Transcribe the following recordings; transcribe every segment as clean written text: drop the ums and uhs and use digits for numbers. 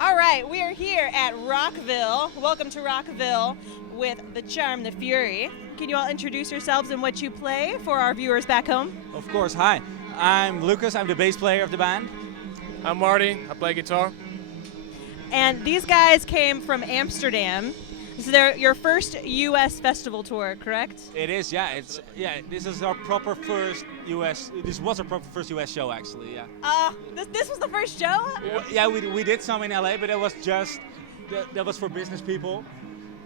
All right, we are here at Rockville. Welcome to Rockville with the Charm, the Fury. Can you all introduce yourselves and what you play for our viewers back home? Of course, hi. I'm Lucas, I'm the bass player of the band. I'm Marty, I play guitar. And these guys came from Amsterdam. This is your first U.S. festival tour, correct? It is, yeah. This is our proper first U.S. This was our proper first U.S. show, actually. Yeah. This was the first show. Yeah, we did some in L.A., but it was just that was for business people,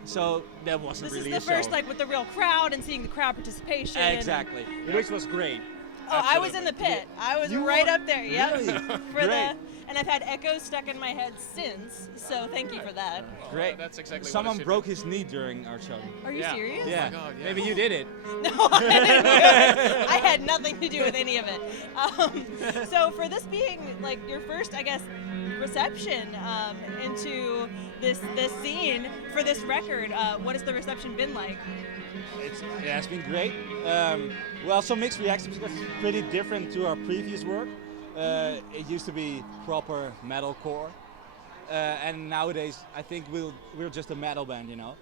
so that wasn't This really is a the show. first, like, with the real crowd and seeing the crowd participation. Exactly, which was great. Oh, I was in the pit. I was right up there. Yep. Really? For Great. and I've had echoes stuck in my head since. So thank you for that. Great. That's exactly Someone what it should broke his knee during our show. Are you Yeah. serious? Yeah. God, yeah. Maybe you did it. No, I didn't do it. I had nothing to do with any of it. So for this being like your first, I guess, reception into this scene for this record, what has the reception been like? It's been great. Well, some mixed reactions because it's pretty different to our previous work. It used to be proper metalcore, and nowadays I think we're just a metal band, you know.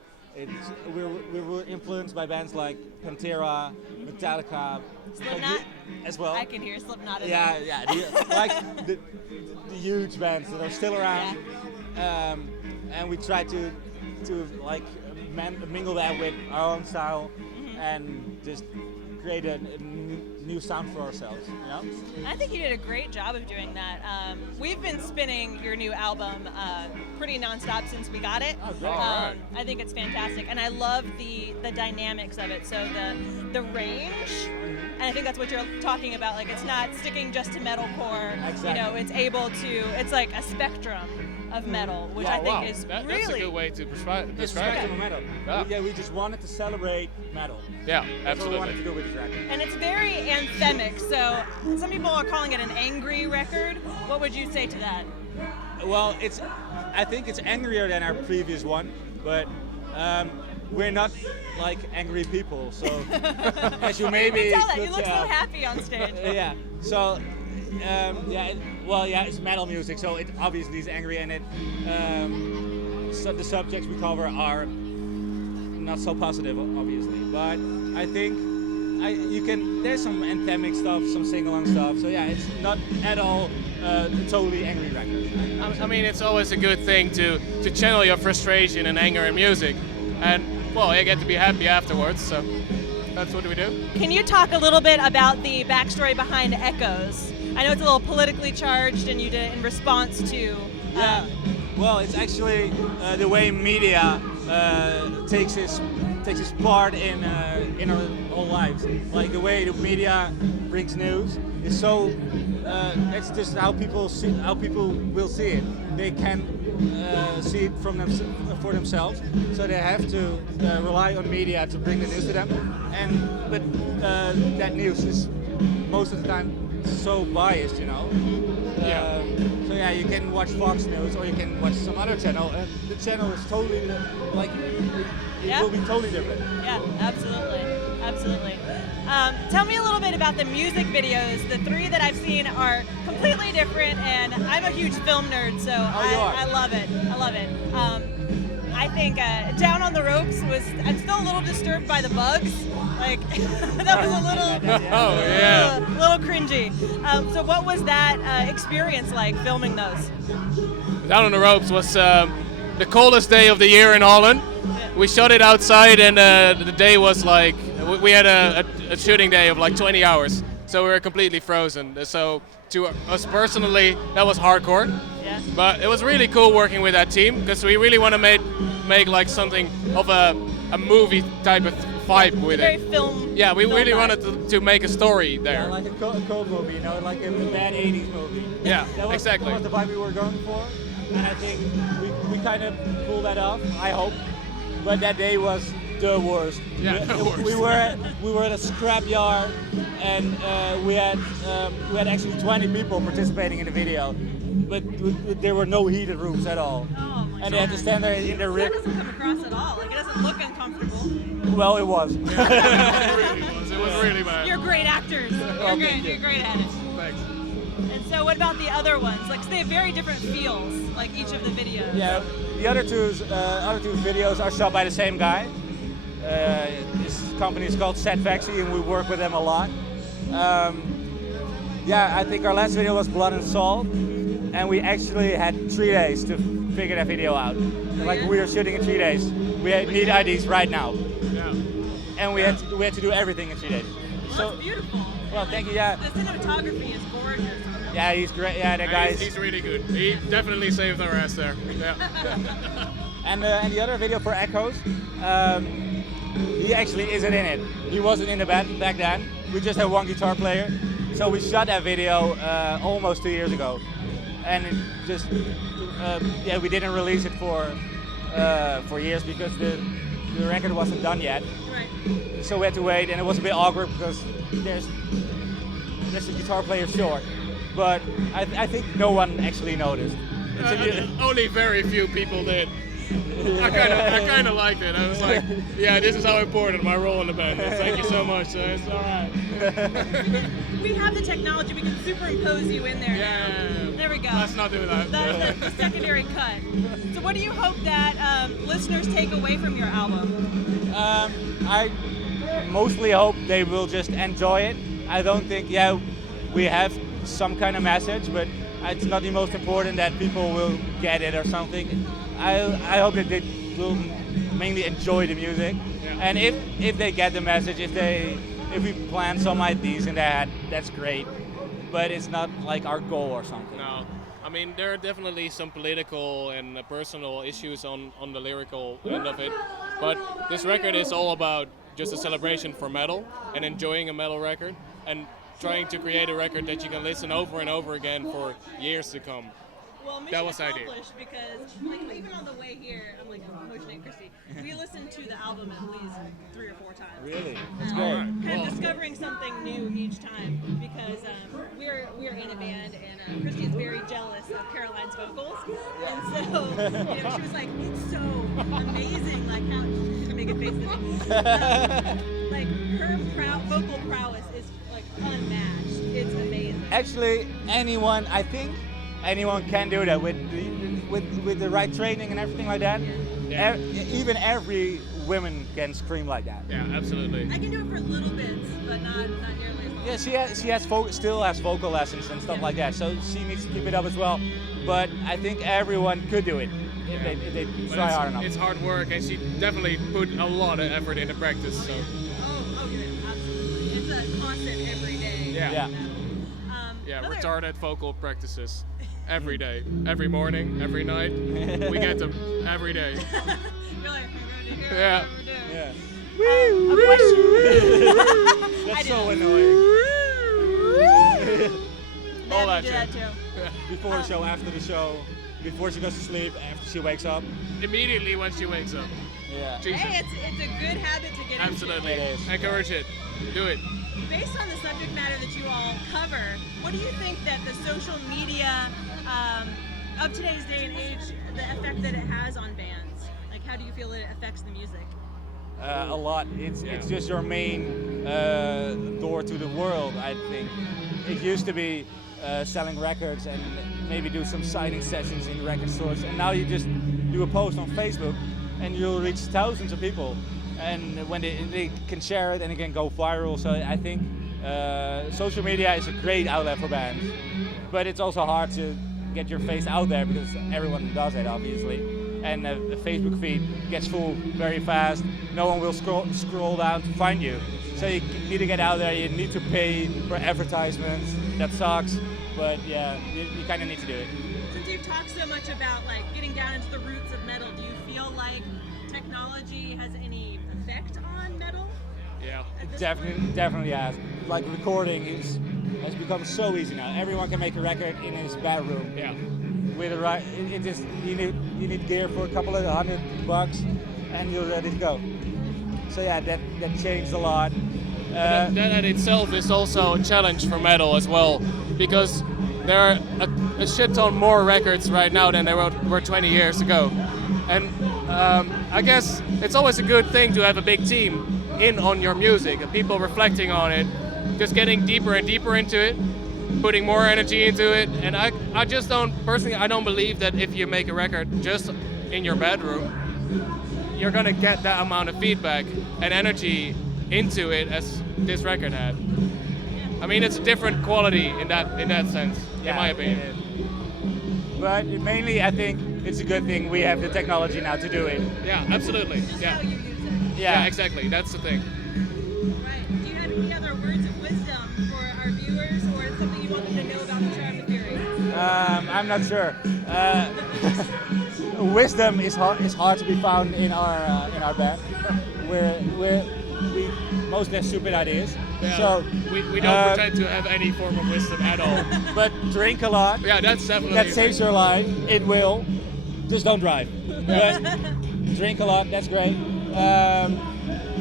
We were influenced by bands like Pantera, Metallica, Slipknot? as well. I can hear Slipknot in Yeah, there. yeah, like the huge bands that are still around, and we try to like mingle that with our own style and just create a new sound for ourselves. You know? I think you did a great job of doing that. We've been spinning your new album pretty nonstop since we got it. Oh, great. Alright. I think it's fantastic, and I love the dynamics of it. So the range, and I think that's what you're talking about. Like, it's not sticking just to metalcore. Exactly. You know, it's able to. It's like a spectrum of metal, which I think is That's a really. good way to describe It's it. spectrum of metal. Yeah. Yeah, we just wanted to celebrate metal. Yeah, That's what we wanted to absolutely. do with this record. And it's very anthemic. So some people are calling it an angry record. What would you say to that? Well, I think it's angrier than our previous one, but we're not like angry people. So as you maybe I can tell that. You could look so tell. happy on stage. Yeah. So it's metal music, so it obviously is angry, and so the subjects we cover are not so positive, obviously. But I think there's some anthemic stuff, some sing-along stuff. So yeah, it's not at all a totally angry record. I mean, it's always a good thing to channel your frustration and anger in music, and well, you get to be happy afterwards. So that's what we do. Can you talk a little bit about the backstory behind Echoes? I know it's a little politically charged, and you did it in response to. Yeah. Well, it's actually the way media takes its part in our whole lives. Like the way the media brings news is so. It's just how people will see it. They can see it for themselves, so they have to rely on media to bring the news to them. But that news is most of the time so biased, you know. Yeah. So yeah, you can watch Fox News or you can watch some other channel, and the channel is totally like it will be totally different. Yeah, absolutely. Tell me a little bit about the music videos. The three that I've seen are completely different, and I'm a huge film nerd, so I love it. I think Down on the Ropes I'm still a little disturbed by the bugs. Like, that was a little, Oh yeah. little cringy. So what was that experience like filming those? Down on the Ropes was the coldest day of the year in Holland. We shot it outside, and the day was like we had a shooting day of like 20 hours, so we were completely frozen. So to us personally, that was hardcore. Yeah. But it was really cool working with that team because we really want to make like something of a movie type of vibe with Very it. film. Yeah, we film really vibe. wanted to make a story Yeah, there. like a cold movie, you know, like a bad 80s movie. Yeah, That was exactly. the vibe we were going for, and I think we kind of pulled that off, I hope. But that day was the worst. Yeah, the worst. We were at a scrap yard, and we had actually 20 people participating in the video, but there were no heated rooms at all, Oh my and they had to stand there in their That rig. doesn't come across at all. Like, it doesn't look uncomfortable. Well, it was. It really was. It was really bad. You're great actors. You're thank great. you. You're great at it. Thanks. And So what about the other ones? Like, 'cause they have very different feels, like each of the videos. Yeah, the other two videos are shot by the same guy. His company is called Set Vaxi, and we work with them a lot. Yeah, I think our last video was Blood and Salt, and we actually had 3 days to figure that video out. Like, we were shooting in 3 days. We need IDs right now. Yeah. And we had to do everything in 3 days. Well, that's beautiful. Well, thank you. Yeah. The cinematography is gorgeous. Yeah, he's great. Yeah, that guy. He's really good. He definitely saved our ass there. Yeah. And the other video for Echoes, he actually isn't in it. He wasn't in the band back then. We just had one guitar player. So we shot that video almost 2 years ago, and it just yeah, we didn't release it for years because the record wasn't done yet. Right. So we had to wait, and it was a bit awkward because there's a guitar player short. But I think no one actually noticed. Only very few people did. I kind of liked it. I was like, yeah, this is how important my role in the band is. Thank you so much. So it's all right. We have the technology. We can superimpose you in there. Yeah. There we go. Let's not do that. That's the secondary cut. So what do you hope that listeners take away from your album? I mostly hope they will just enjoy it. I don't think, yeah, we have some kind of message, but it's not the most important that people will get it or something. I hope that they will mainly enjoy the music, and if they get the message, if we plan some ideas in that, that's great. But it's not like our goal or something. No, I mean there are definitely some political and personal issues on the lyrical end of it, but this record is all about just a celebration for metal and enjoying a metal record and trying to create a record that you can listen over and over again for years to come. Well, mission That was the idea. accomplished because, like, even on the way here, I'm like motioning Christy. We listened to the album at least 3 or 4 times. Really? That's Kind great. of discovering something new each time because we're in a band and Christy is very jealous of Caroline's vocals, and so she was like, "It's so amazing, like how she's gonna make a face at me." Like her vocal prowess is like unmatched. It's amazing. Actually, I think anyone can do that with the right training and everything like that. Yeah. Even every woman can scream like that. Yeah, absolutely. I can do it for little bits, but not nearly as long. Yeah, she still has vocal lessons and stuff like that, so she needs to keep it up as well. But I think everyone could do it if they But try hard enough. It's hard work, and she definitely put a lot of effort into practice. So Oh, yeah, absolutely. It's a constant every day. Yeah. Yeah. yeah, retarded vocal practices every day, every morning, every night. We get them every day. You're like, Yeah. Yeah. A question. That's so annoying. All Matt, that you do that shit. too. Before the show, after the show, before she goes to sleep, after she wakes up. Immediately when she wakes up. Yeah. Jesus. Hey, it's a good habit to get Absolutely. It is. Encourage it. Do it. into. Based on the subject matter that you all cover, what do you think that the social media of today's day and age, the effect that it has on bands? Like, how do you feel it affects the music? A lot. It's just your main door to the world, I think. It used to be selling records and maybe do some signing sessions in record stores, and now you just do a post on Facebook and you'll reach thousands of people. And when they can share it and it can go viral, so I think social media is a great outlet for bands. But it's also hard to get your face out there because everyone does it, obviously. And the Facebook feed gets full very fast. No one will scroll down to find you. So you need to get out there. You need to pay for advertisements. That sucks, but yeah, you kind of need to do it. Since you've talked so much about like getting down into the roots of metal, do you feel like technology has any effect on metal? Yeah. Definitely has. Like recording has become so easy now. Everyone can make a record in his bedroom. Yeah. With the right, it just you need gear for a couple of $100 and you're ready to go. So yeah, that changed a lot. That in itself is also a challenge for metal as well, because there are a shit ton more records right now than there were 20 years ago. And I guess it's always a good thing to have a big team in on your music and people reflecting on it, just getting deeper and deeper into it. putting more energy into it. And I just don't, personally, I don't believe that if you make a record just in your bedroom, you're gonna get that amount of feedback and energy into it as this record had. I mean, it's a different quality in that sense, in my opinion. But mainly, I think it's a good thing we have the technology now to do it. Yeah, absolutely. Just Yeah. how you use it. Yeah, exactly. That's the thing. Right. Do you have any other words of wisdom for our viewers, or something you want them to know about the Triumph of Fury? I'm not sure. Wisdom is hard to be found in our band. We mostly have stupid ideas. Yeah. So we don't pretend to have any form of wisdom at all. but drink a lot. Yeah, that's definitely. That saves your life. It will. Just don't drive. But drink a lot. That's great.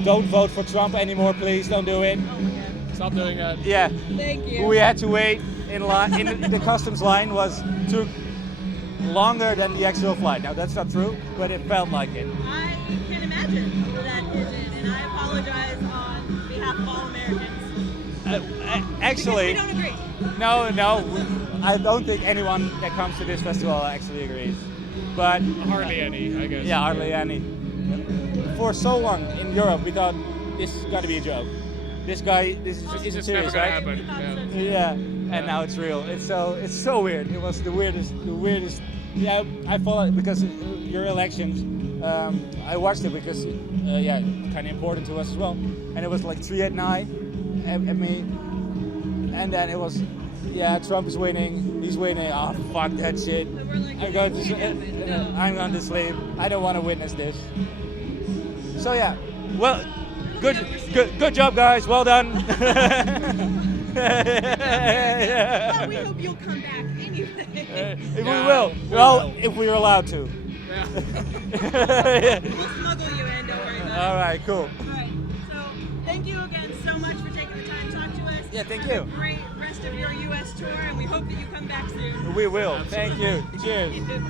Don't vote for Trump anymore, please. Don't do it. Stop doing that. Yeah. Thank you. We had to wait in line. In the customs line took longer than the actual flight. Now that's not true, but it felt like it. I can imagine that it did, and I apologize on behalf of all Americans. Actually, Because we don't agree. no. I don't think anyone that comes to this festival actually agrees. But Hardly any, I guess. yeah, hardly any. For so long in Europe, we thought this is got to be a joke. This isn't It's serious, never gonna right? happen. Yeah. Yeah, and now it's real. It's so weird. It was the weirdest. Yeah, I followed it because your elections. I watched it because kind of important to us as well. And it was like 3 at night, at me, and then it was, Trump is winning. He's winning. Oh, fuck that shit. So we're like, I'm going to sleep. I don't want to witness this. So yeah, well, good job, guys. Well done. Well, we hope you'll come back anyway. We will. Well, if we're allowed to. Yeah. We'll smuggle you in, don't worry about it. All right, cool. All right. So thank you again so much for taking the time to talk to us. Yeah, thank Have you. a great rest of your U.S. tour, and we hope that you come back soon. We will. Thank you. Cheers. Thank you.